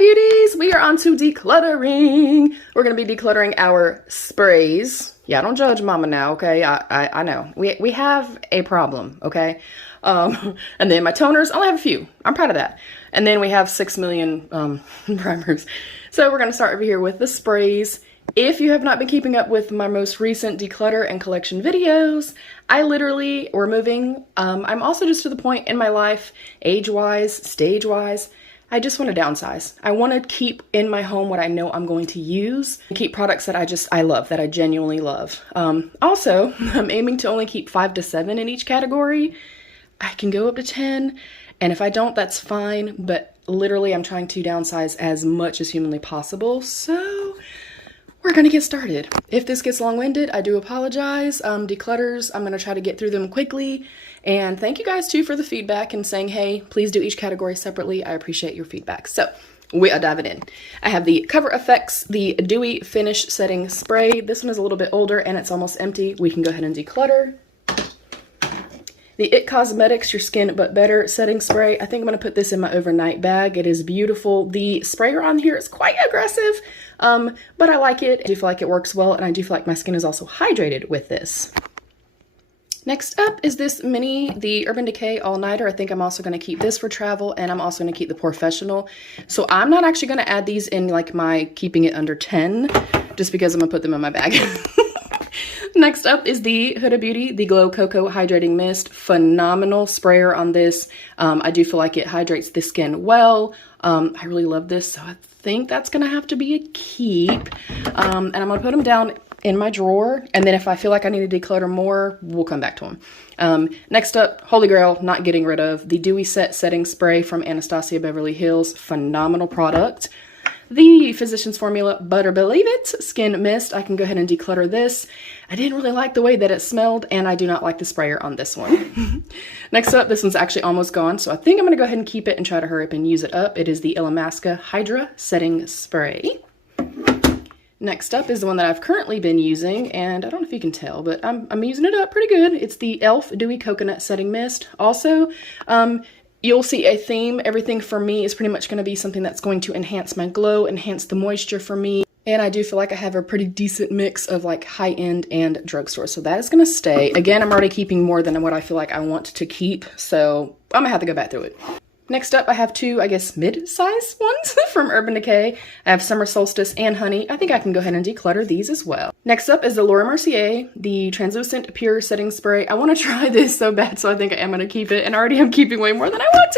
beauties, we are on to decluttering. We're going to be decluttering our sprays. Yeah, don't judge mama now, okay? I know. We have a problem, okay? And then my toners, I only have a few. I'm proud of that. And then we have 6 million primers. So we're going to start over here with the sprays. If you have not been keeping up with my most recent declutter and collection videos, we're moving. I'm also just to the point in my life, age-wise, stage-wise, I just want to downsize. I want to keep in my home what I know I'm going to use, and keep products that I love, that I genuinely love. Also, I'm aiming to only keep 5 to 7 in each category. I can go up to 10, and if I don't, that's fine, but literally I'm trying to downsize as much as humanly possible, so we're gonna get started. If this gets long-winded, I do apologize. Declutters, I'm gonna try to get through them quickly. And thank you guys too for the feedback and saying, hey, please do each category separately. I appreciate your feedback. So we are diving in. I have the Cover FX, the Dewy Finish Setting Spray. This one is a little bit older and it's almost empty. We can go ahead and declutter. The It Cosmetics Your Skin But Better Setting Spray. I think I'm going to put this in my overnight bag. It is beautiful. The sprayer on here is quite aggressive, but I like it. I do feel like it works well, and I do feel like my skin is also hydrated with this. Next up is this mini, the Urban Decay All Nighter. I think I'm also going to keep this for travel, and I'm also going to keep the Professional. So I'm not actually going to add these in like my keeping it under 10, just because I'm going to put them in my bag. Next up is the Huda Beauty, the Glow Cocoa Hydrating Mist. Phenomenal sprayer on this. I do feel like it hydrates the skin well. I really love this, so I think that's going to have to be a keep. And I'm going to put them down in my drawer, and then if I feel like I need to declutter more, we'll come back to them. Next up, Holy Grail, not getting rid of, the Dewy Setting Spray from Anastasia Beverly Hills. Phenomenal product. The Physicians Formula Butter Believe It Skin Mist. I can go ahead and declutter this. I didn't really like the way that it smelled, and I do not like the sprayer on this one. Next up, this one's actually almost gone, so I think I'm going to go ahead and keep it and try to hurry up and use it up. It is the Illamasqua Hydra Setting Spray. Next up is the one that I've currently been using, and I don't know if you can tell, but I'm using it up pretty good. It's the e.l.f. Dewy Coconut Setting Mist. Also, you'll see a theme. Everything for me is pretty much going to be something that's going to enhance my glow, enhance the moisture for me. And I do feel like I have a pretty decent mix of like high-end and drugstore. So that is going to stay. Again, I'm already keeping more than what I feel like I want to keep. So I'm going to have to go back through it. Next up, I have two, I guess, mid-size ones from Urban Decay. I have Summer Solstice and Honey. I think I can go ahead and declutter these as well. Next up is the Mercier, the Translucent Pure Setting Spray. I want to try this so bad, so I think I am going to keep it, and I already am keeping way more than I want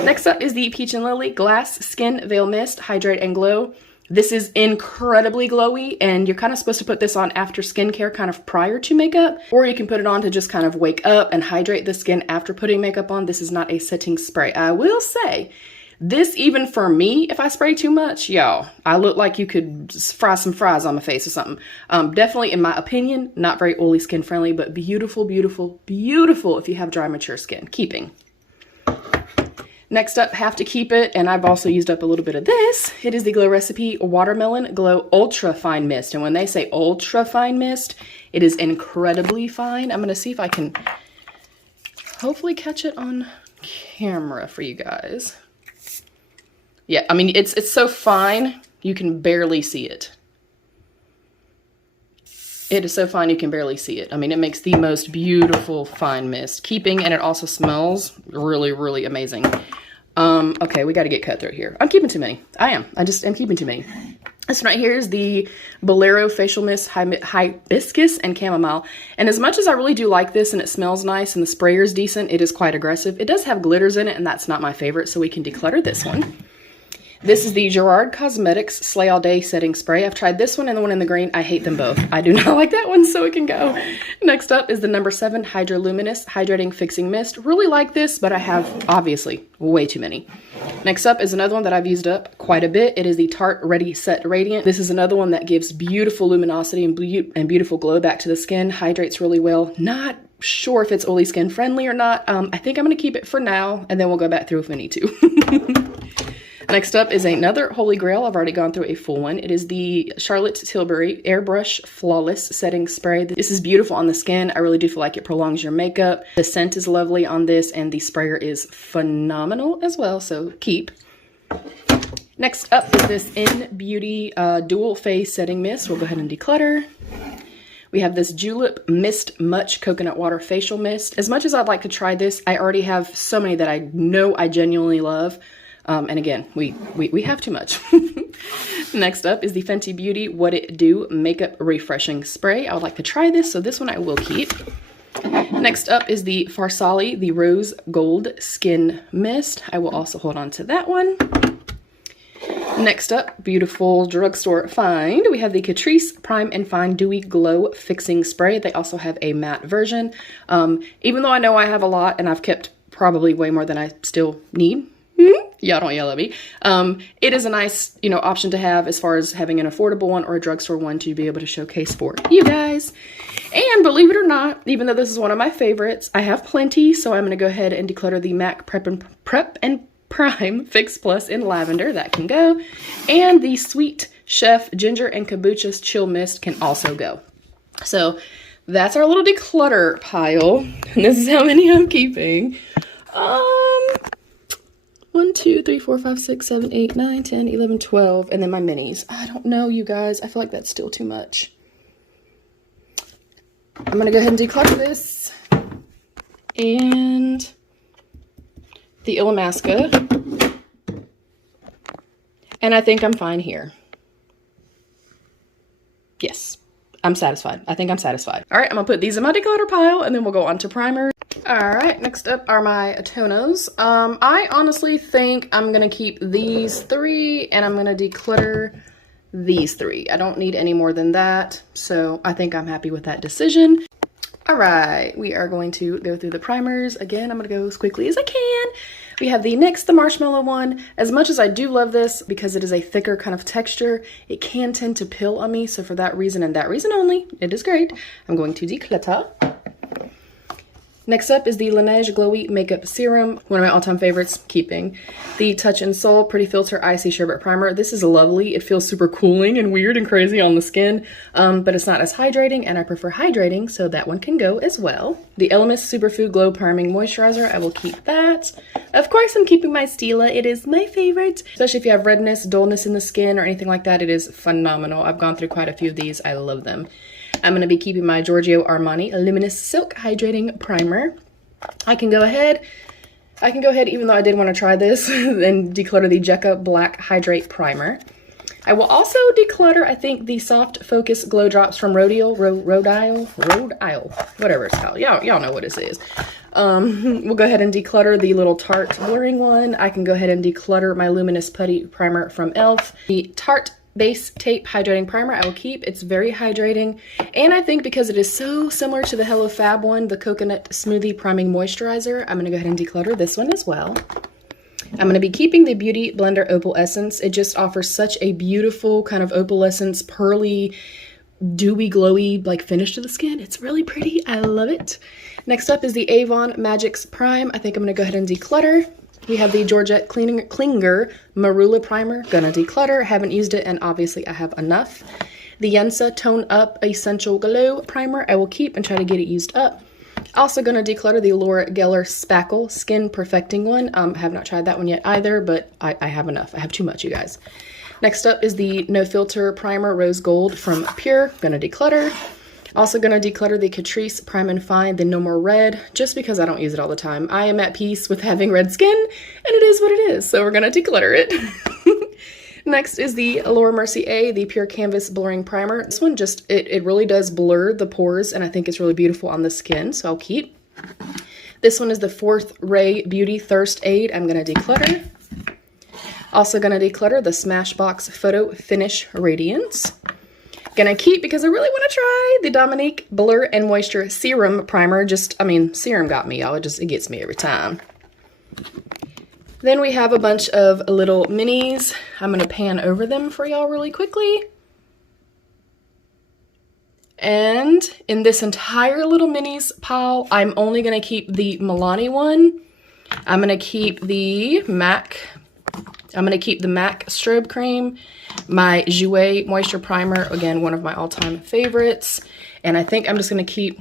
to. Next up is the Peach and Lily Glass Skin Veil Mist, Hydrate and Glow. This is incredibly glowy, and you're kind of supposed to put this on after skincare, kind of prior to makeup, or you can put it on to just kind of wake up and hydrate the skin after putting makeup on. This is not a setting spray. I will say, this even for me, if I spray too much, y'all, I look like you could fry some fries on my face or something. Definitely, in my opinion, not very oily skin friendly, but beautiful, beautiful, beautiful if you have dry, mature skin. Keeping. Next up, have to keep it, and I've also used up a little bit of this. It is the Glow Recipe Watermelon Glow Ultra Fine Mist. And when they say ultra fine mist, it is incredibly fine. I'm going to see if I can hopefully catch it on camera for you guys. Yeah, I mean, it's so fine, you can barely see it. It is so fine you can barely see it. I mean, it makes the most beautiful fine mist. Keeping, and it also smells really, really amazing. Okay, we got to get cut through here. I'm keeping too many. I'm keeping too many. This one right here is the Bolero Facial Mist Hibiscus and Chamomile. And as much as I really do like this and it smells nice and the sprayer is decent, it is quite aggressive. It does have glitters in it, and that's not my favorite, so we can declutter this one. This is the Gerard Cosmetics Slay All Day Setting Spray. I've tried this one and the one in the green. I hate them both. I do not like that one, so it can go. Next up is the number 7 Hydra Luminous Hydrating Fixing Mist. Really like this, but I have, obviously, way too many. Next up is another one that I've used up quite a bit. It is the Tarte Ready Set Radiant. This is another one that gives beautiful luminosity and beautiful glow back to the skin. Hydrates really well. Not sure if it's oily skin friendly or not. I think I'm going to keep it for now, and then we'll go back through if we need to. Next up is another Holy Grail. I've already gone through a full one. It is the Charlotte Tilbury Airbrush Flawless Setting Spray. This is beautiful on the skin. I really do feel like it prolongs your makeup. The scent is lovely on this, and the sprayer is phenomenal as well, so keep. Next up is this In Beauty Dual Phase Setting Mist. We'll go ahead and declutter. We have this Julep Mist Much Coconut Water Facial Mist. As much as I'd like to try this, I already have so many that I know I genuinely love. And again, we have too much. Next up is the Fenty Beauty What It Do Makeup Refreshing Spray. I would like to try this, so this one I will keep. Next up is the Farsali, the Rose Gold Skin Mist. I will also hold on to that one. Next up, beautiful drugstore find. We have the Catrice Prime and Fine Dewy Glow Fixing Spray. They also have a matte version. Even though I know I have a lot and I've kept probably way more than I still need. Y'all don't yell at me. It is a nice, option to have as far as having an affordable one or a drugstore one to be able to showcase for you guys. And believe it or not, even though this is one of my favorites, I have plenty, so I'm going to go ahead and declutter the MAC Prep and Prime Fix Plus in Lavender. That can go. And the Sweet Chef Ginger and Kombucha Chill Mist can also go. So that's our little declutter pile. And this is how many I'm keeping. 1, 2, 3, 4, 5, 6, 7, 8, 9, 10, 11, 12, and then my minis. I don't know, you guys. I feel like that's still too much. I'm going to go ahead and declutter this. And the Illamasqua. And I think I'm fine here. Yes, I'm satisfied. I think I'm satisfied. All right, I'm going to put these in my declutter pile, and then we'll go on to primer. All right, next up are my tonos. I honestly think I'm going to keep these 3 and I'm going to declutter these 3. I don't need any more than that, so I think I'm happy with that decision. All right, we are going to go through the primers. Again, I'm going to go as quickly as I can. We have the NYX, the marshmallow one. As much as I do love this because it is a thicker kind of texture, it can tend to pill on me. So for that reason and that reason only, it is great. I'm going to declutter. Next up is the Laneige Glowy Makeup Serum, one of my all-time favorites, keeping. The Touch in Soul Pretty Filter Icy Sherbet Primer. This is lovely. It feels super cooling and weird and crazy on the skin, but it's not as hydrating, and I prefer hydrating, so that one can go as well. The Elemis Superfood Glow Priming Moisturizer, I will keep that. Of course, I'm keeping my Stila. It is my favorite, especially if you have redness, dullness in the skin, or anything like that. It is phenomenal. I've gone through quite a few of these. I love them. I'm going to be keeping my Giorgio Armani Luminous Silk Hydrating Primer. I can go ahead, even though I did want to try this, and declutter the Jekka Black Hydrate Primer. I will also declutter, I think, the Soft Focus Glow Drops from Rhode Isle, whatever it's called. Y'all know what this is. We'll go ahead and declutter the little Tarte blurring one. I can go ahead and declutter my Luminous Putty Primer from e.l.f. The Tarte Base Tape Hydrating Primer I will keep. It's very hydrating, and I think because it is so similar to the Hello Fab one, the Coconut Smoothie Priming Moisturizer, I'm going to go ahead and declutter this one as well. I'm going to be keeping the Beauty Blender Opal Essence. It just offers such a beautiful kind of opalescence, pearly, dewy, glowy like finish to the skin. It's really pretty. I love it. Next up is the Avon Magix Prime. I think I'm going to go ahead and declutter. We have the Georgette Klinger Marula Primer. Gonna declutter. Haven't used it, and obviously I have enough. The Yensa Tone Up Essential Glow Primer. I will keep and try to get it used up. Also gonna declutter the Laura Geller Spackle Skin Perfecting one. Have not tried that one yet either, but I have enough. I have too much, you guys. Next up is the No Filter Primer Rose Gold from Pure. Gonna declutter. Also going to declutter the Catrice Prime and Fine, the No More Red, just because I don't use it all the time. I am at peace with having red skin, and it is what it is, so we're going to declutter it. Next is the Laura Mercier, the Pure Canvas Blurring Primer. This one just, it really does blur the pores, and I think it's really beautiful on the skin, so I'll keep. This one is the Fourth Ray Beauty Thirst Aid. I'm going to declutter. Also going to declutter the Smashbox Photo Finish Radiance. Gonna keep because I really want to try the Dominique Blur and Moisture Serum Primer. Serum got me, y'all. It gets me every time. Then we have a bunch of little minis. I'm gonna pan over them for y'all really quickly. And in this entire little minis pile, I'm only gonna keep the Milani one. I'm gonna keep the MAC Strobe Cream, my Jouer Moisture Primer, again, one of my all-time favorites. And I think I'm just going to keep,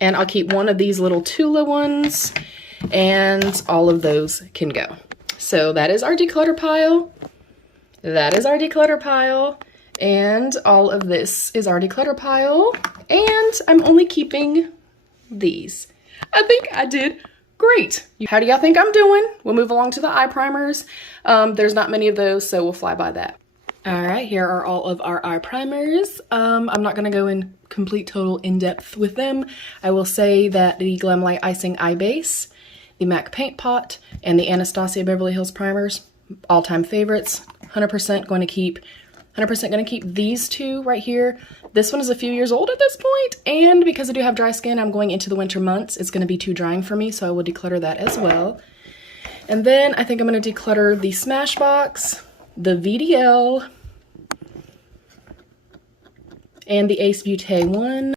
and I'll keep one of these little Tula ones, and all of those can go. So that is our declutter pile. that is our declutter pile. And all of this is our declutter pile. And I'm only keeping these. I think I did great. How do y'all think I'm doing? We'll move along to the eye primers. There's not many of those, so we'll fly by that. All right, here are all of our eye primers. I'm not gonna go in complete total in-depth with them. I will say that the Glamlight Icing Eye Base, the MAC Paint Pot, and the Anastasia Beverly Hills primers, all-time favorites. 100% going to keep 100% gonna keep these two right here. This one is a few years old at this point, and because I do have dry skin, I'm going into the winter months. It's gonna be too drying for me, so I will declutter that as well. And then I think I'm gonna declutter the Smashbox, the VDL, and the Ace Beauté one.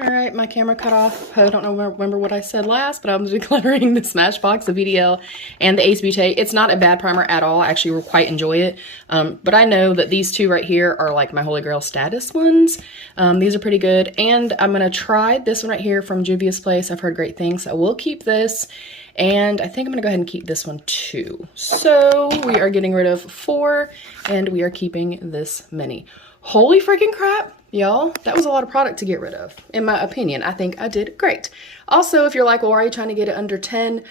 All right, my camera cut off. I don't remember what I said last, but I'm decluttering the Smashbox, the VDL, and the Ace Beauté. It's not a bad primer at all. I actually quite enjoy it. But I know that these two right here are like my Holy Grail status ones. These are pretty good. And I'm gonna try this one right here from Juvia's Place. I've heard great things. I will keep this. And I think I'm gonna go ahead and keep this one too. So we are getting rid of 4 and we are keeping this many. Holy freaking crap. Y'all, that was a lot of product to get rid of. In my opinion, I think I did great. Also, if you're like, well, why are you trying to get it under 10?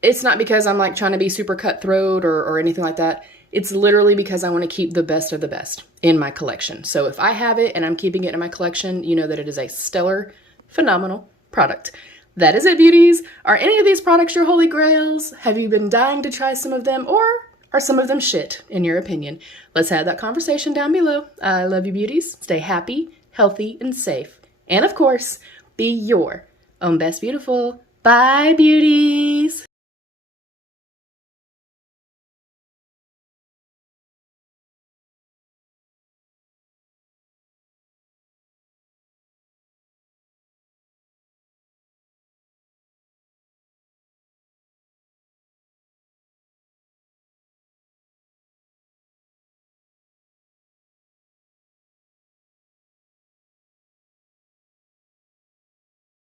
It's not because I'm like trying to be super cutthroat or anything like that. It's literally because I want to keep the best of the best in my collection. So if I have it and I'm keeping it in my collection, you know that it is a stellar, phenomenal product. That is it, beauties. Are any of these products your holy grails? Have you been dying to try some of them, or are some of them shit, in your opinion? Let's have that conversation down below. I love you, beauties. Stay happy, healthy, and safe. And of course, be your own best beautiful. Bye, beauties.